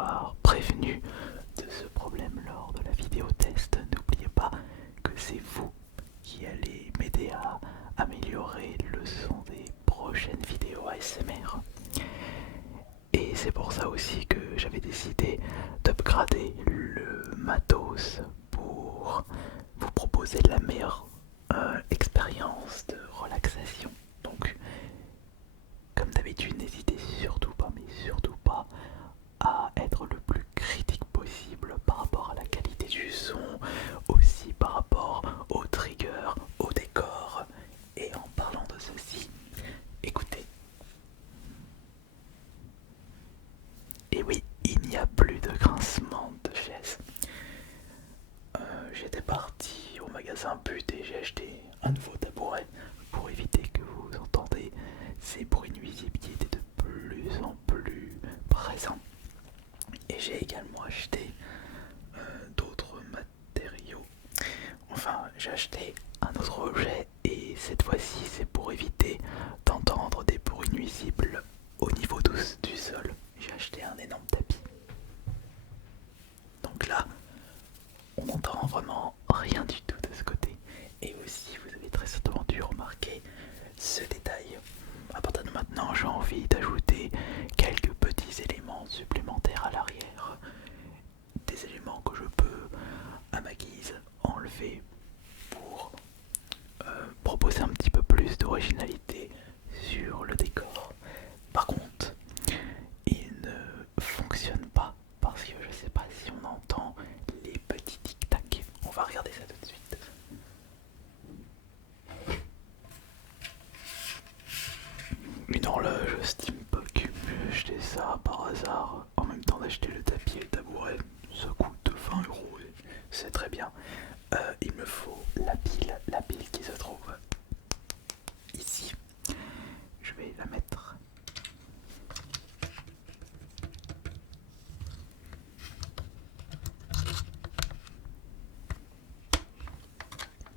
avoir prévenu de ce problème lors de la vidéo test. N'oubliez pas que c'est vous qui allez m'aider à améliorer le son des prochaines vidéos ASMR. Et c'est pour ça aussi que j'avais décidé d'upgrader le matos pour vous proposer la meilleure expérience de relaxation. Donc, comme d'habitude, n'hésitez surtout pas, mais surtout pas, à être le plus critique possible par rapport à la qualité du son, aussi par rapport aux triggers, au décor. Et en parlant de ceci, écoutez. Et oui, il n'y a plus de grincement de chaise. J'étais parti au magasin But et j'ai acheté un nouveau tabouret pour éviter que vous entendez ces bruits nuisibles qui étaient de plus en plus présents. Et j'ai également acheté d'autres matériaux. Enfin, j'ai acheté un autre objet et cette fois-ci c'est pour éviter d'entendre des bruits nuisibles au niveau du sol. J'ai acheté un énorme tapis. Donc là, on n'entend vraiment rien du tout de ce côté. Et aussi, vous avez très certainement dû remarquer ce détail. À partir de maintenant, j'ai envie d'ajouter quelques petits éléments supplémentaires à l'arrière. Des éléments que je peux, à ma guise, enlever pour proposer un petit peu plus d'originalité sur le décor. Par contre, il ne fonctionne pas parce que je sais pas si on entend les petits tic-tac. On va regarder ça tout de suite. Une horloge Steampunk, j'ai acheté ça par hasard en même temps d'acheter le tapis et le tabouret. Ça coûte 20 euros et c'est très bien. Il me faut la pile qui se trouve ici. Je vais la mettre.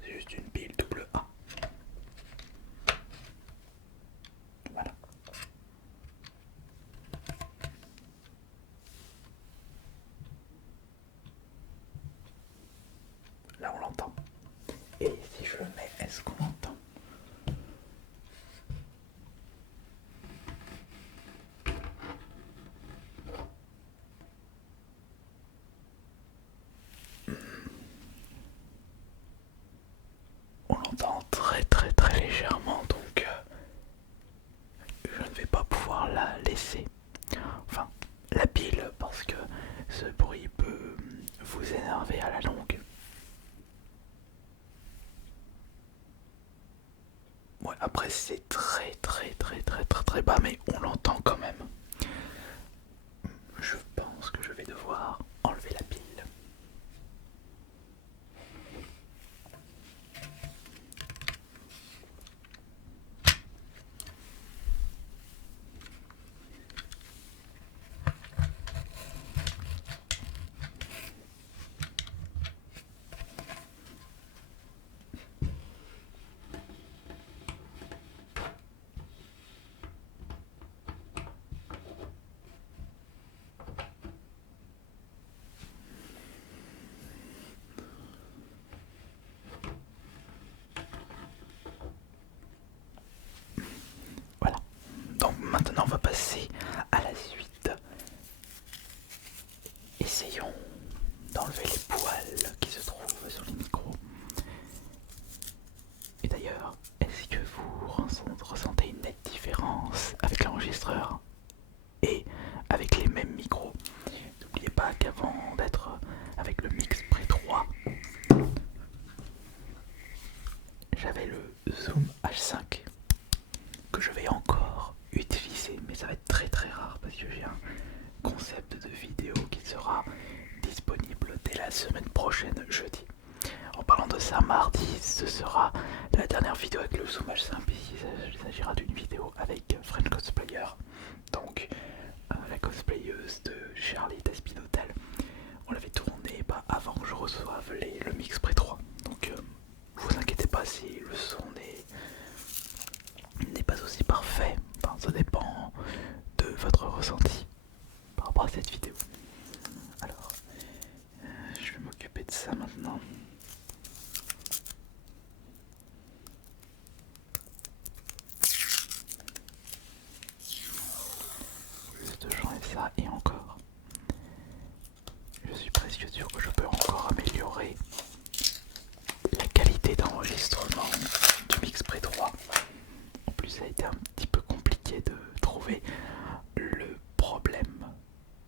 C'est juste une pile double A. Voilà. Là on l'entend. Et si je le mets, est-ce qu'on l'entend? On l'entend très légèrement, donc je ne vais pas pouvoir la laisser. Enfin, la pile, parce que ce bruit peut vous énerver à la longue. Ouais, après c'est très bas, mais on l'entend quand même. Je pense que je vais devoir enlever la pile. Voilà. Donc maintenant on va passer à la suite. Essayons d'enlever les poils qui se trouvent sur les micros. Et d'ailleurs, est-ce que vous ressentez une nette différence avec l'enregistreur et avec les mêmes micros? N'oubliez pas qu'avant d'être avec le Mix-Pre 3, j'avais le Zoom H5 que je vais encore utiliser, mais ça va être très rare parce que j'ai un concept de vidéo qui sera disponible dès la semaine prochaine, jeudi. En parlant de ça, mardi, ce sera la dernière vidéo avec le Zoom H5. Il s'agira d'une vidéo avec French Cosplayer, donc la cosplayeuse de Charlie d'Espin Hotel. On l'avait tourné avant que je reçoive le Mix-Pre 3. Donc vous inquiétez pas si le son n'est pas aussi parfait. Enfin, ça dépend de votre ressenti par rapport à cette vidéo. m'occuper de ça maintenant. Juste changer ça et encore. Je suis presque sûr que je peux encore améliorer la qualité d'enregistrement du Mixpre 3. En plus, ça a été un petit peu compliqué de trouver le problème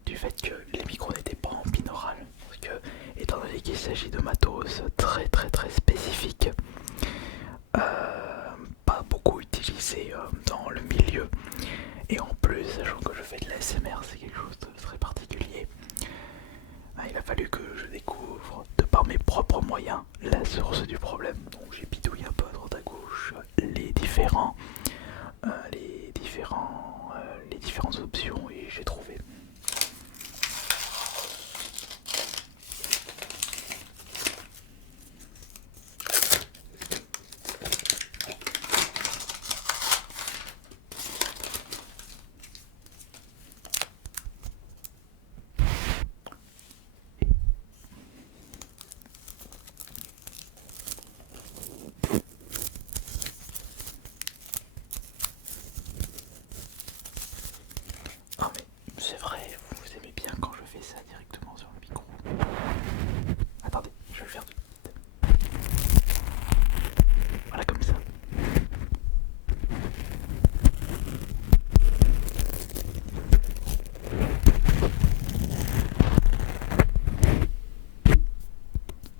du fait que les micros n'étaient pas en binaural. Parce que, étant donné qu'il s'agit de matos très spécifiques, pas beaucoup utilisé dans le milieu, et en plus, sachant que je fais de l'ASMR, c'est quelque chose de très particulier, il a fallu que je découvre, de par mes propres moyens, la source du problème. Donc j'ai bidouillé un peu à droite à gauche les différentes options et j'ai trouvé. Ah mais c'est vrai, vous aimez bien quand je fais ça directement sur le micro. Attendez, je vais le faire tout de suite. Voilà, comme ça.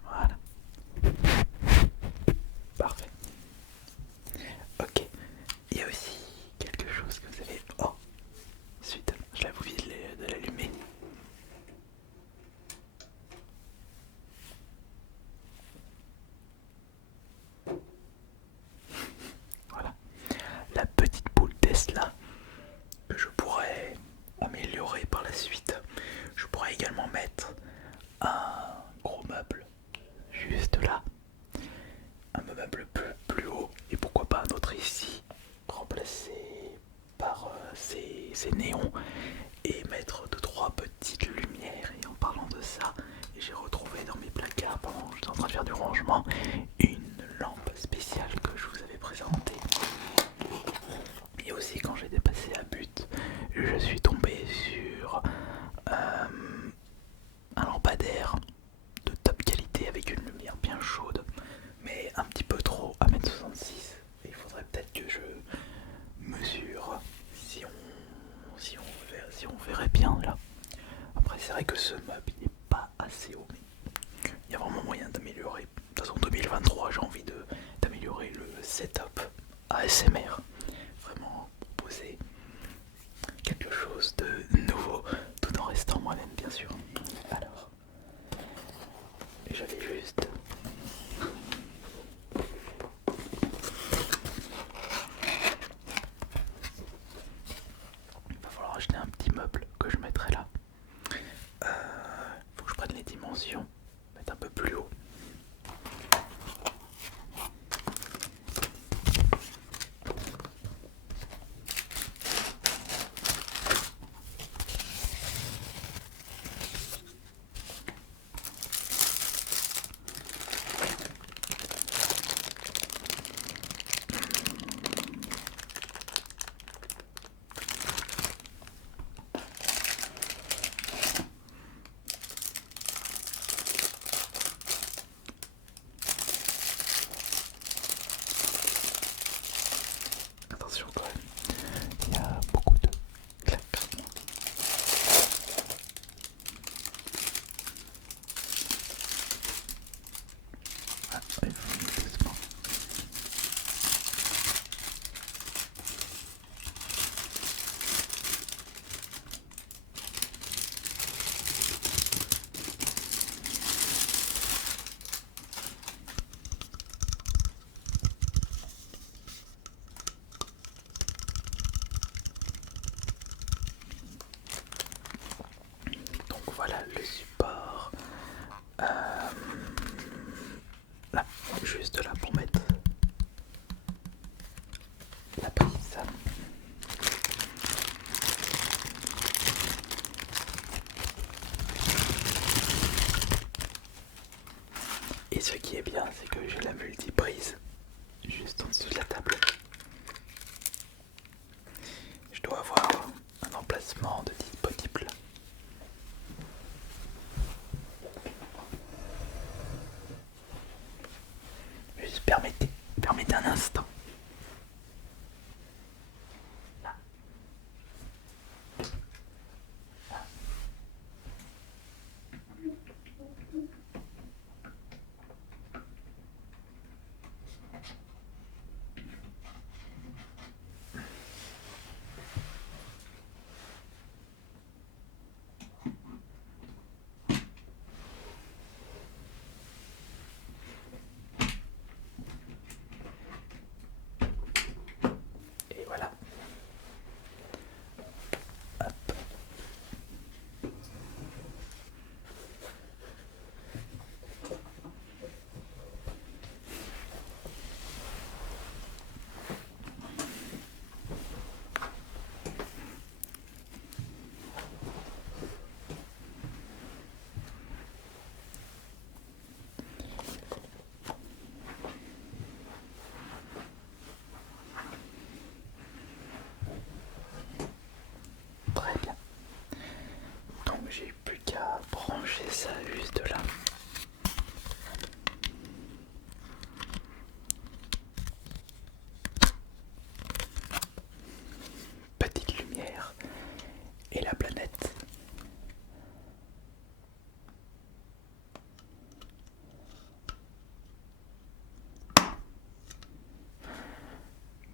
Voilà. Parfait. Ok. Il y a aussi quelque chose que vous avez... Oh, suite, je l'avais oublié de l'allumer. Voilà. La petite boule Tesla que je pourrais améliorer par la suite. Je pourrais également mettre un gros meuble juste là. Un meuble plus haut et pourquoi pas un autre ici. Remplacé par ces néons et mettre 2-3 petites lumières. Et en parlant de ça, j'ai retrouvé dans mes placards pendant que j'étais en train de faire du rangement une lampe spéciale que je vous avais présentée. Et aussi quand j'ai dépassé à but, je suis tombé sur un lampadaire de top qualité avec une lumière bien chaude, mais un petit peu trop à 1m66. Et il faudrait peut-être que je mesure si on verrait bien là. Après c'est vrai que ce meuble n'est pas assez haut, mais il y a vraiment moyen d'améliorer. De toute façon 2023 j'ai envie d'améliorer le setup ASMR. Vraiment proposer quelque chose de nouveau tout en restant moi-même bien sûr. Alors, j'avais juste... Il va falloir acheter un petit meuble que je mettrai là. Faut que je prenne les dimensions, mettre un peu plus haut. Attention quand même, il y a beaucoup de claquements. Ah, il faut doucement. Donc voilà le support. Là, juste là pour mettre la prise. ce qui est bien, c'est que j'ai la multiprise juste en dessous de la table. Je dois avoir un emplacement de disponible. Juste permettez un instant. Et voilà. Hop. Très bien. Donc j'ai plus qu'à brancher ça juste là. Petite lumière et la planète.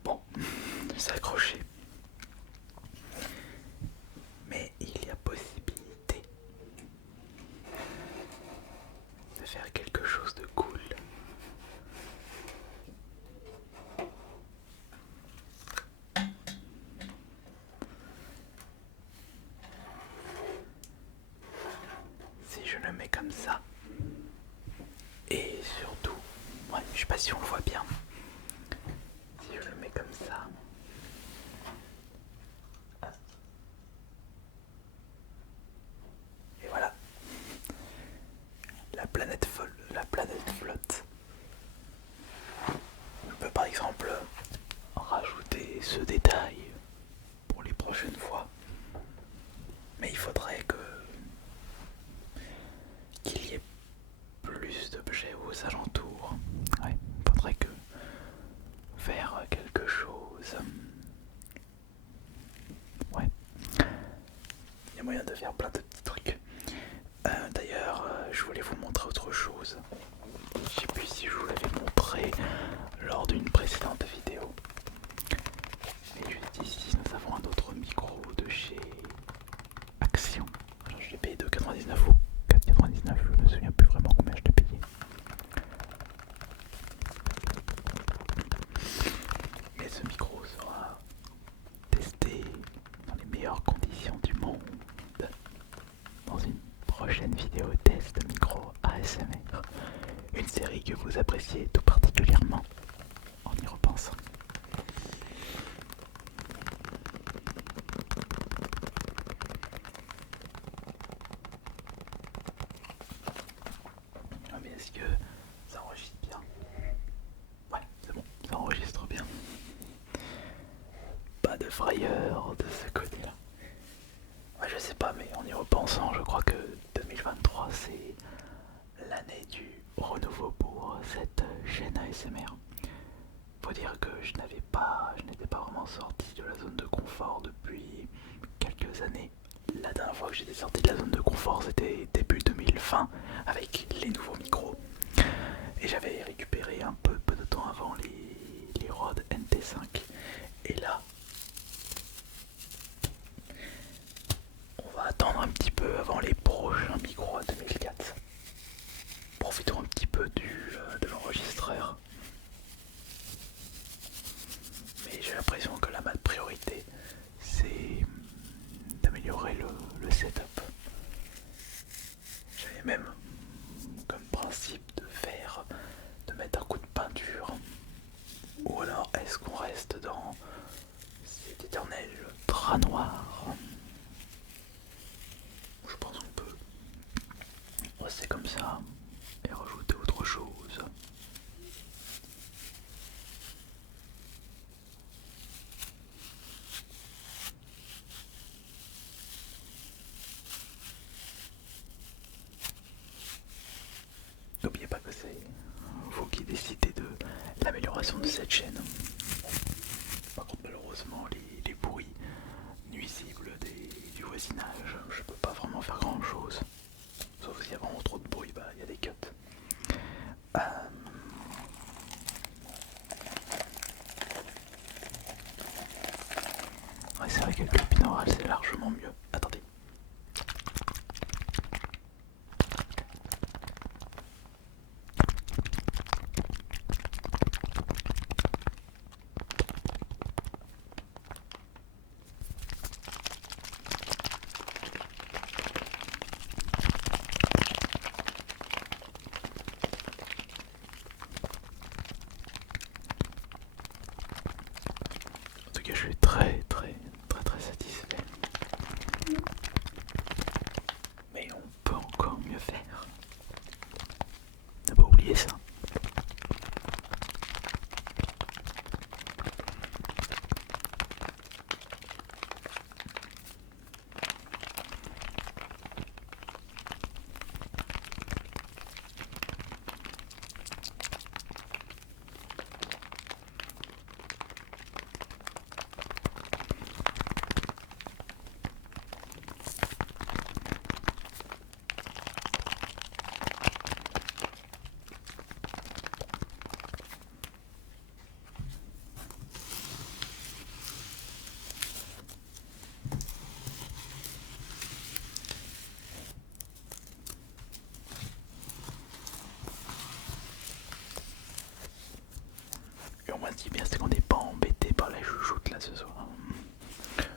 Bon, c'est accroché. Mais il y a possibilité de faire quelque chose de cool. Si je le mets comme ça, et surtout, ouais, je sais pas si on le voit bien, si je le mets comme ça, et voilà, la planète flotte. On peut par exemple rajouter ce détail pour les prochaines fois, mais il faudrait qu'il y ait plus d'objets aux alentours. Ouais, il faudrait que faire quelque chose. Ouais, il y a moyen de faire plein de petits trucs. D'ailleurs, je voulais vous montrer autre chose. Je sais plus si je vous l'avais montré lors d'une précédente vidéo. Mais juste ici, nous avons un autre micro de chez Action. Alors, je l'ai payé 2,99 ou 4,99, je me souviens plus vraiment combien je l'ai payé. Mais ce micro sera testé dans les meilleures conditions du monde dans une prochaine vidéo test de micro ASMR. Une série que vous appréciez tout particulièrement en y repensant. Ah mais est-ce que ça enregistre bien? Ouais, c'est bon, ça enregistre bien. Pas de frayeur de ce côté-là. Ouais, je sais pas, mais en y repensant, je crois que 2023 c'est l'année du renouveau pour cette chaîne ASMR. Faut dire que je n'étais pas vraiment sorti de la zone de confort depuis quelques années. La dernière fois que j'étais sorti de la zone de confort, c'était début 2020 avec les nouveaux micros. Et j'avais récupéré un peu de temps avant les Rode NT5. Et là, on va attendre un petit peu avant les prochains micros à 2004. Profitons un petit peu de l'enregistreur. Mais j'ai l'impression que ma priorité, c'est d'améliorer le setup. J'avais même comme principe de mettre un coup de peinture. Ou alors est-ce qu'on reste dans cet éternel drap noir? Je pense qu'on peut rester comme ça et rajouter autre chose. n'oubliez pas que c'est vous qui décidez de l'amélioration de cette chaîne. Par contre, malheureusement, les bruits nuisibles du voisinage, je peux pas vraiment faire grand chose. Sauf s'il y a vraiment trop de bruit, bah il y a des cuts. Ouais, c'est vrai qu'avec le binaural c'est largement mieux. Attendez. En tout cas, je suis très satisfait. Mais on peut encore mieux faire. Ne pas oublier ça. Et au moins ce qui est bien, c'est qu'on n'est pas embêté par la chouchoute là ce soir.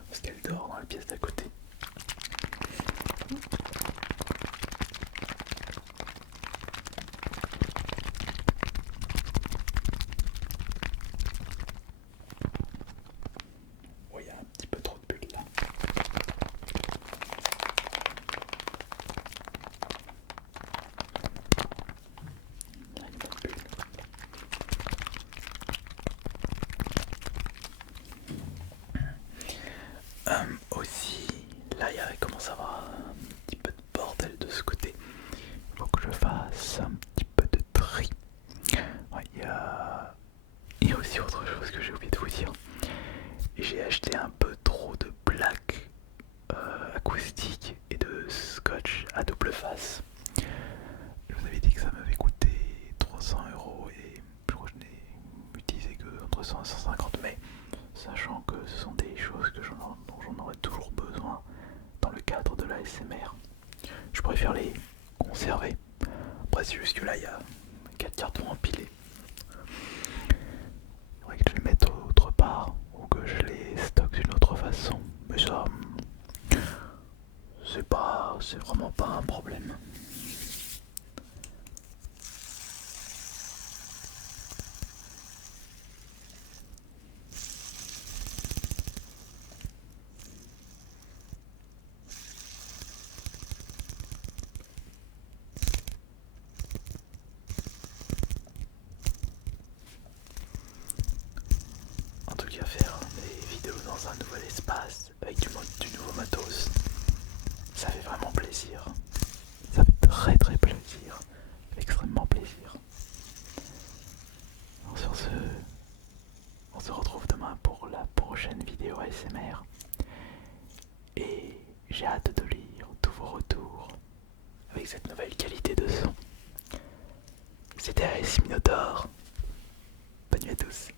Parce qu'elle dort dans la pièce d'à côté. Oh, il y a un petit peu trop de bulles là. Là, une bonne bulle. Aussi, là il commence à avoir un petit peu de bordel de ce côté. Il faut que je fasse un petit peu de tri. Ouais, il y a aussi autre chose que j'ai oublié de vous dire. J'ai acheté un peu trop de plaques acoustiques et de scotch à double face. Je vous avais dit que ça m'avait coûté 300 € et je crois que je n'ai utilisé que entre 100 et 150, mais sachant que ce sont des choses dont j'en aurais toujours besoin dans le cadre de l'ASMR, je préfère les conserver. Après c'est juste que là il y a 4 cartons empilés. Il faudrait que je les mette autre part ou que je les stocke d'une autre façon, mais ça c'est vraiment pas un problème. En tout cas, faire des vidéos dans un nouvel espace avec du nouveau matos, ça fait vraiment plaisir. Ça fait très plaisir, extrêmement plaisir. Alors sur ce, on se retrouve demain pour la prochaine vidéo ASMR. Et j'ai hâte de lire tous vos retours avec cette nouvelle qualité de son. C'était AS Minotaur. Bonne nuit à tous.